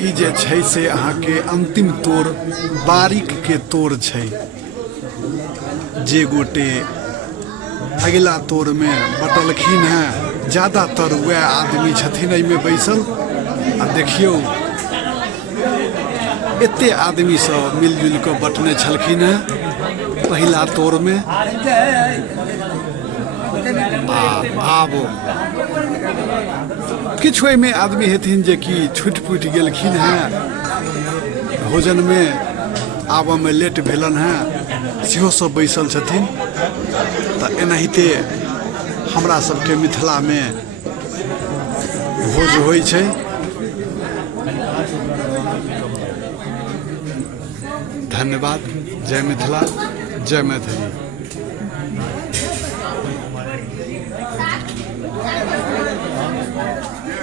ई जे छै से अहाँके अंतिम तोड़ बारीक के तोड़ छै। जे गोटे अगिला तोड़ में बटलखिन हैं ज्यादातर वह आदमी छथिन एहिमे बैसल। आ देखियौ एते आदमी सब मिलजुल कऽ बटने छलखिन हैं पहिला तोड़ में। आब किछु एहिमे आदमी हेथिन जे कि छुटि पुटि गेलखिन हैं भोजन में, आबऽ में लेट भेलन हैं, सेहो सब बैसल छथिन। तऽ एनाहिते हमरा सबके मिथिला में भोज होइ छै। धन्यवाद। जय मिथिला, जय मैथिली।